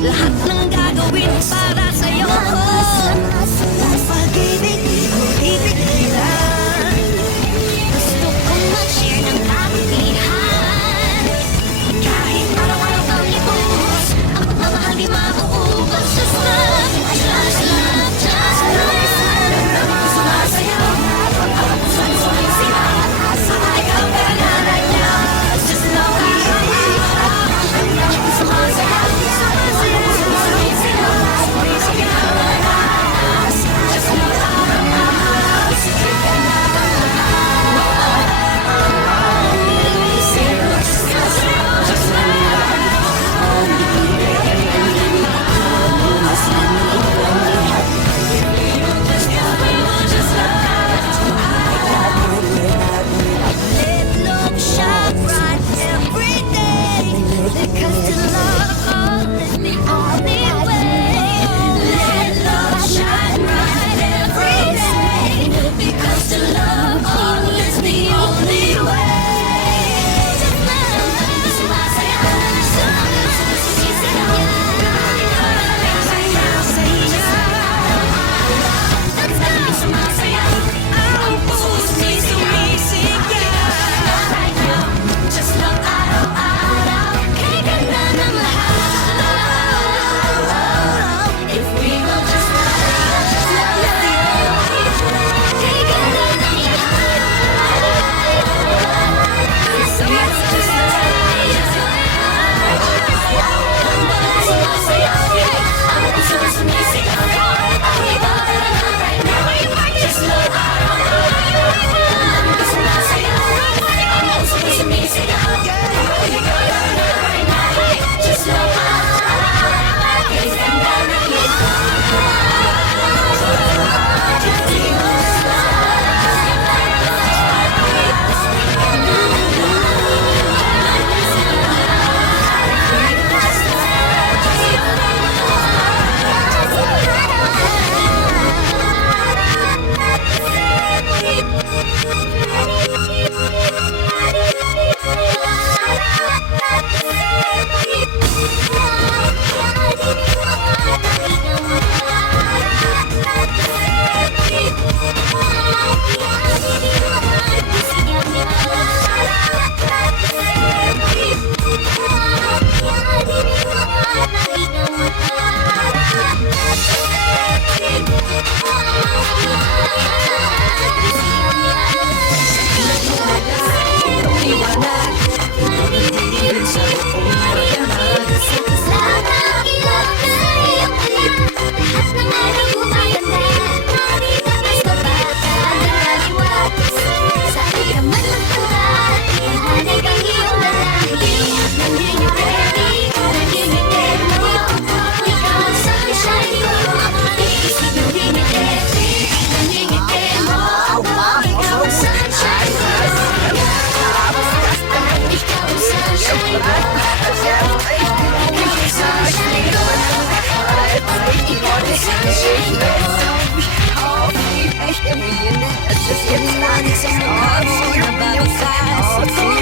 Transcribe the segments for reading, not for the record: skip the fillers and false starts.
Lahat ng gagawin para sa'yo. Pag-ibig, ibig lang. Gusto kong mag-share ng kabutihan. Kahit araw-araw kang ibuhos, ang pagmamahal di mauubos. Just love, just love, just love. Sumasayaw, ang puso'y sumisigaw. Ikaw kailangan niya. Just love, sumasayaw.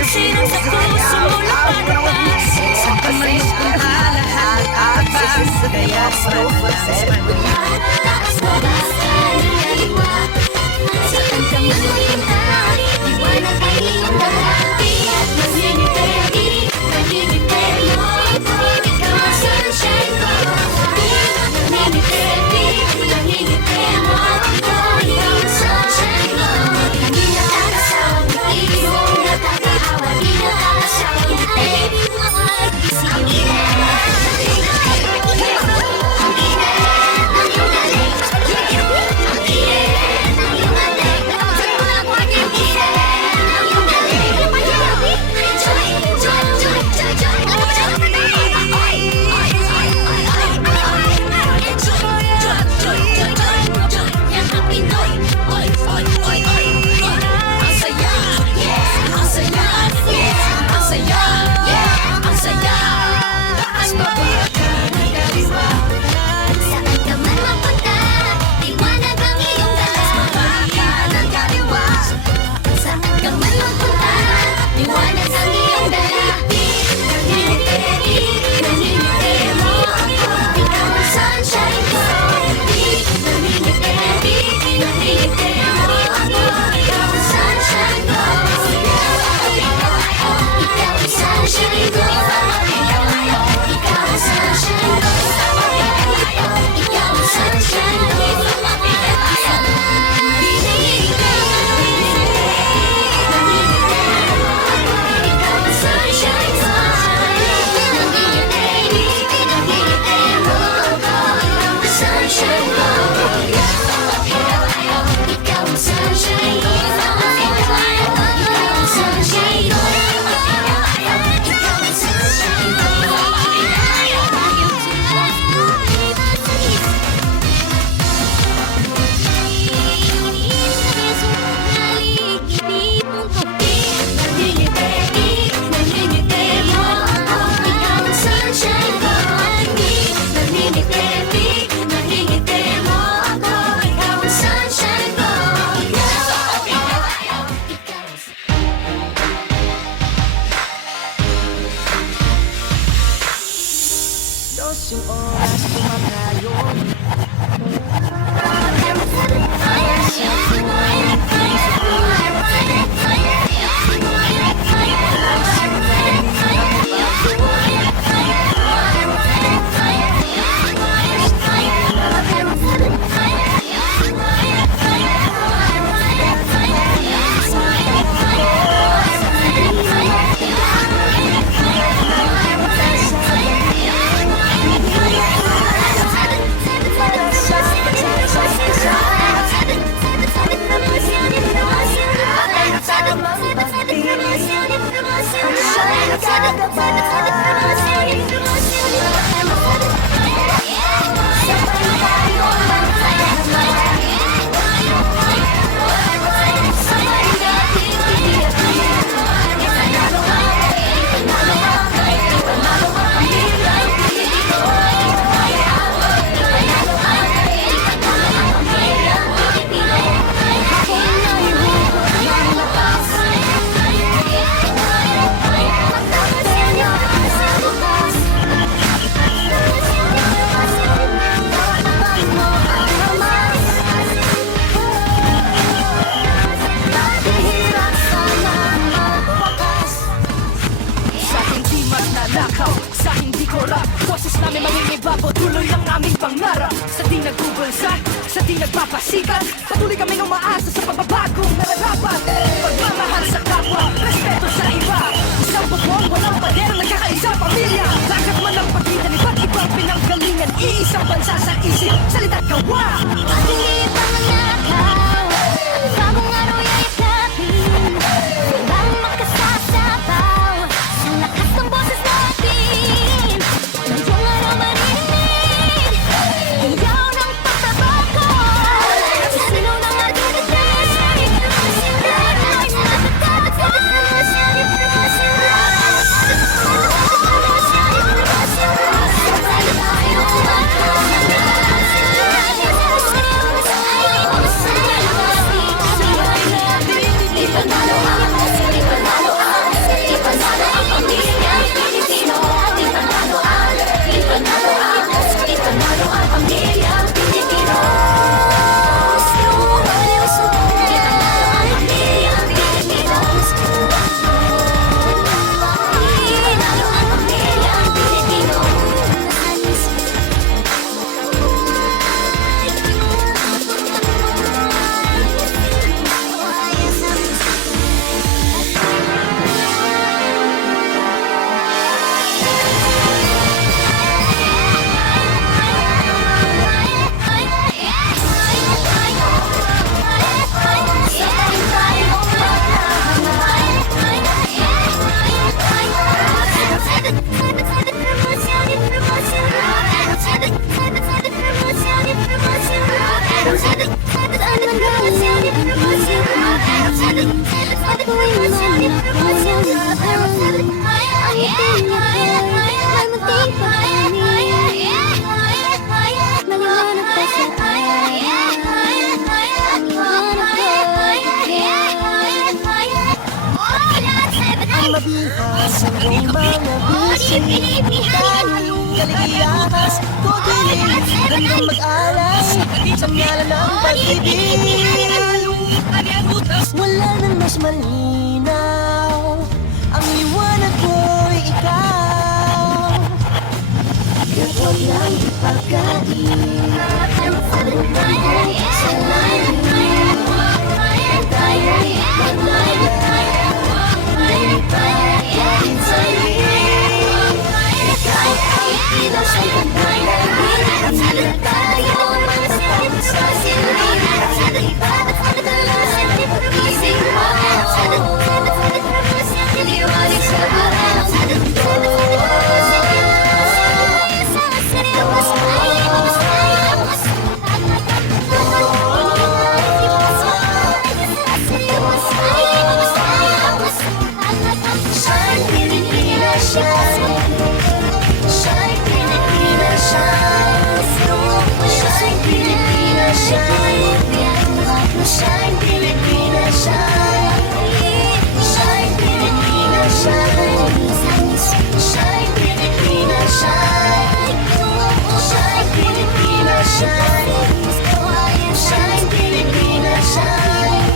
Sinong sa puso mo lumalakas. kaya stroke for self. Taas mo ba sa kaliwa? Saan ka man magpunta? Liwanag ay iyong dahati at nangingitim, nangingitim mo ako. Ikaw ang sunshine ko. Nangingitim, nangingitim mo ako. Ikaw ang sunshine ko. Di nakakasawang ngiti mong nakakahawa. Di nakakasawang ngiti mo ay gisingin. Saan ka man mapunta, liwanag ang iyong dala. Kanan kaliwa. Saan ka man mapunta, liwanag ang iyong dala. Nangingitim, nangingitim mo ako. Ikaw ang sunshine ko. Nangingitim, nangingitim mo ako. Ikaw ang sunshine ko. Ikaw ang sunshine ko. Ikaw ang sunshine ko. Ikaw ang sunshine ko. Ikaw ang sunshine ko. Nangingitim mo ako. Ikaw ang sunshine ko. Ikaw ang sunshine ko. Ikaw ang sunshine ko. Ikaw ang sunshine ko. Nangingitim mo ako. Ikaw ang sunshine ko. Nangingitim mo ako. Ikaw ang sunshine ko. Dos yung oras kumakayo. Sa hindi magnanakaw, sa hindi korap, boses namin mangingibabaw, tuloy lang aming pangarap. Sa di nagbubulsa, sa di nagpapasikat, patuloy kaming umaasa sa pagbabagong nararapat. Pagmamahal sa kapwa, respeto sa iba, isang bubong, walang pader, nagkakaisang pamilya. Lakat man ang pagitan, iba't ibang pinanggalingan, iisang bansa sa isip, salita't gawa. Ating ipang nakaw, bagong araw yayakapin, walang makasasabaw, sa lakas ng boses natin, ngayong araw marinig, hiyaw ng pagtabago, sa sino ng ating dating, sabay tayo umakla. Asan yung mga bisig Kaligayahas ko dinig Handang mag-alay Sa ngalan ng pag-ibig Wala nang mas malinaw Ang liwanag ko'y ikaw Gawag lang ipagkain Sa langit Shine, Pilipinas, shine. Shine, Pilipinas, shine. Shine, Pilipinas, shine. Shine, Pilipinas, shine. Shine, Pilipinas, shine. Shine, Pilipinas, shine. Shine, Pilipinas, shine. Shine, Pilipinas, shine.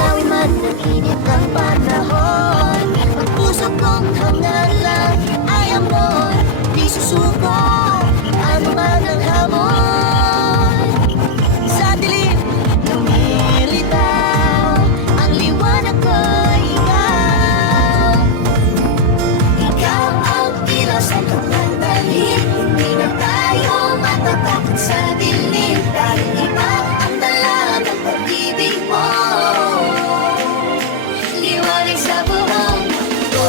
Nawi man ng init ng panahon Ang puso kong hanggang lang ay amor Di susuko ano man ang hamon Sa dilim lumilitaw Ang liwanag ko'y ikaw Ikaw ang ilaw sa pagdalhin Hindi na tayo matatakot sa dilim Dahil iba ang dala ng pag-ibig mo Liwanag sa buong mundo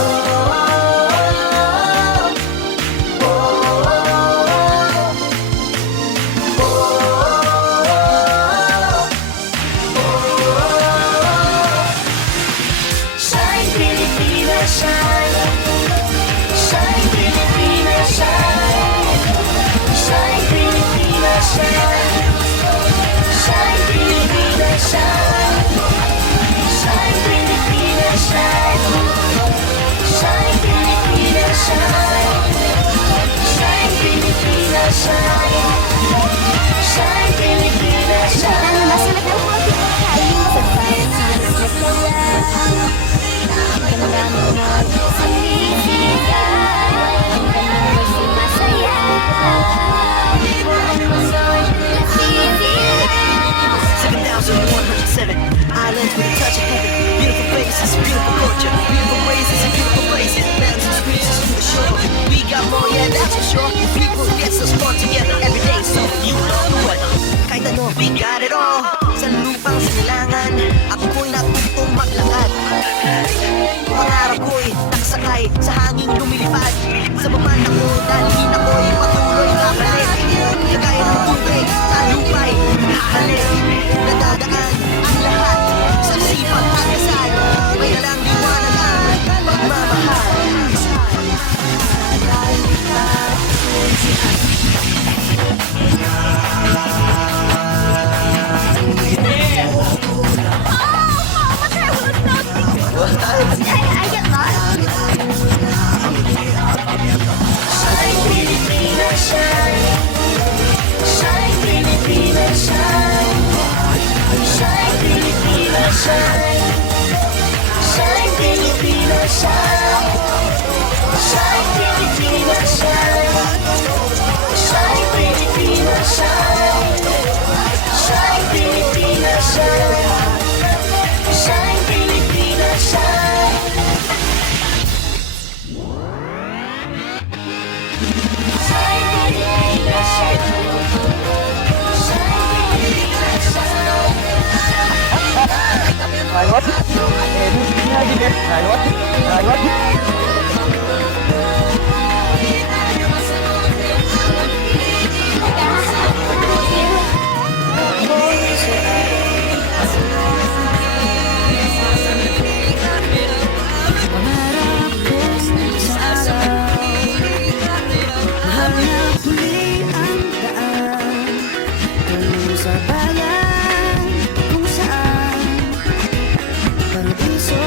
Shine, Pilipinas, shine. Shine, Pilipinas, shine. Shine, Pilipinas, shine. Shine, Pilipinas, shine. Shine, Pilipinas, shine. Shine, Pilipinas, shine. Shine, Pilipinas, shine. Shine, Pilipinas, shine. Islands with a touch of heaven. Beautiful faces, beautiful culture, beautiful races and beautiful places. Mountains and breezes to the shore. We got more, yeah, that's for sure. People get so smart together every day, so you know what? Kahit ano, we got it all. Sa lupang sinilangan, ako'y natutong maglakad. Pangarap ko'y nakasakay sa hangin lumilipad. Sa baba ako, dalhin ako'y patuloy kapalit. Kagaya ng tubig sa lupa'y hahalik. Nadadaan ang lahat sa sipag at kasal. May dalang liwanag ang pagmamahal. I get lost. Shine, Pilipinas, shine. Shine, Pilipinas, shine. Shine, Pilipinas, shine. Shine, Pilipinas, shine. Shine, Pilipinas, shine. Shine, Pilipinas, shine. Shine, Pilipinas, shine. Shine, Pilipinas, shine. Sa bayan kung saan paradiso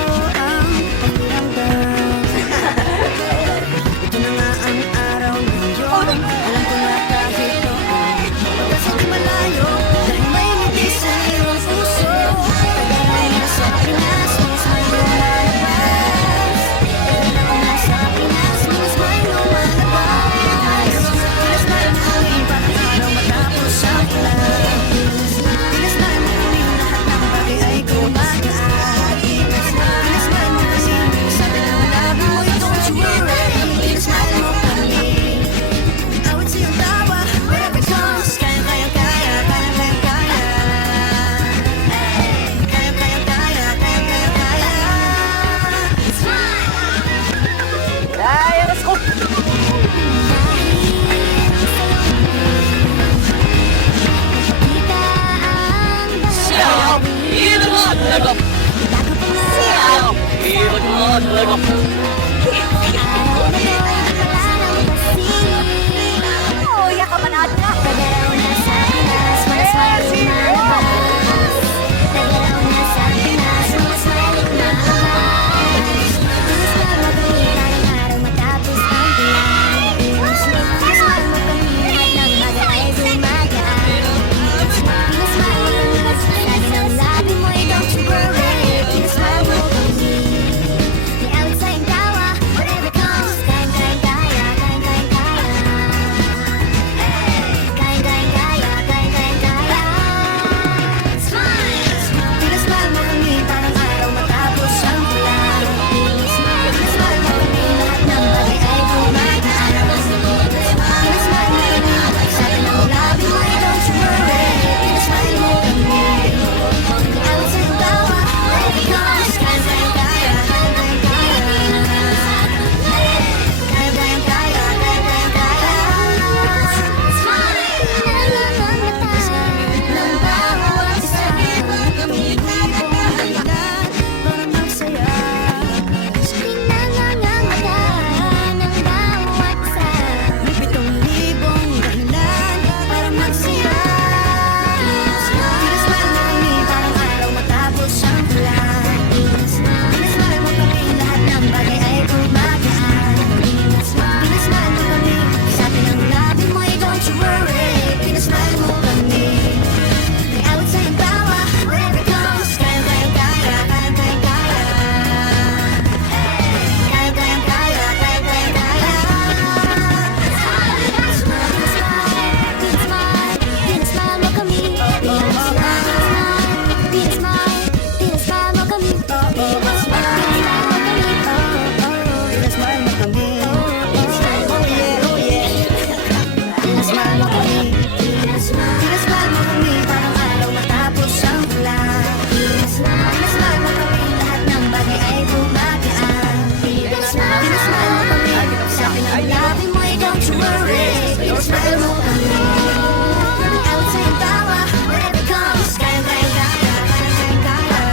Hanapin mo, don't you worry. Smile mo kami. I would say tawa wherever it comes. Kaya, kaya, kaya, kaya, kaya, kaya,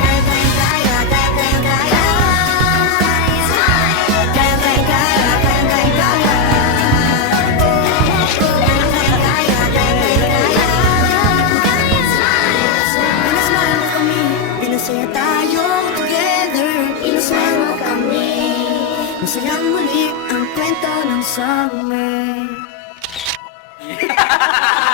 kaya, kaya, kaya, kaya, kaya. Kaya, kaya, kaya, kaya, kaya, kaya. Pinasmile mo kami, pinasaya tayo together. Pinasmile mo kami, masayang muli ang kwento ng summer.